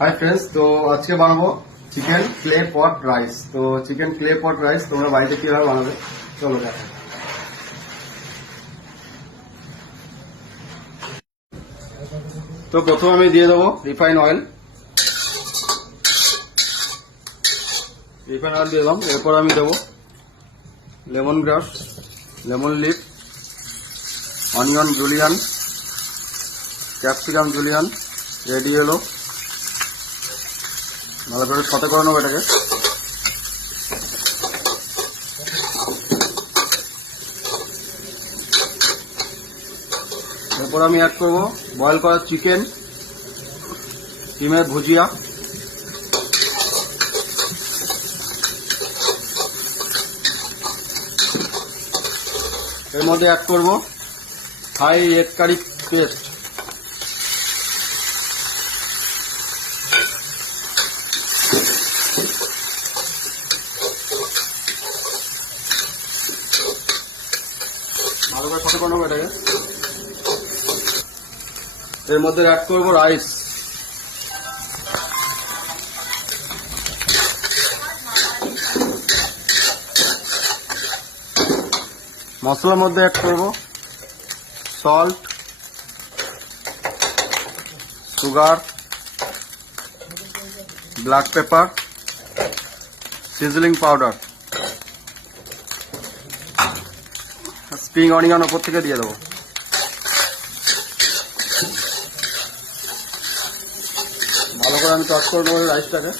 Hi friends, तो आज के बनाबो चिकेन क्ले पट राइस। तो चिकेन क्ले पट राइस তোমরা বাড়িতে কিভাবে বানাবে চলো দেখো। তো প্রথমে আমি দিয়ে দেবো রিফাইন অয়েল দিয়ে দিলাম। এরপর আমি দেবো লেমন গ্রাস, lemon leaf, onion Julian, capsicum Julian, ready এলো। ভালো করে সাথে করে নেবো এটাকে। এরপর আমি অ্যাড করবো বয়েল করা চিকেন, ডিমের ভুজিয়া, এর মধ্যে অ্যাড করবো থাই রেড কারি পেস্ট, ভালো করে সাথে করে নেবো এটাকে। এর মধ্যে অ্যাড করবো রাইস, মশলার মধ্যে অ্যাড করবো salt, sugar, black pepper, sizzling powder, spring onion ওপর থেকে দিয়ে দেবো। ভালো করে আমি টস করে নেবো রাইসটাকে।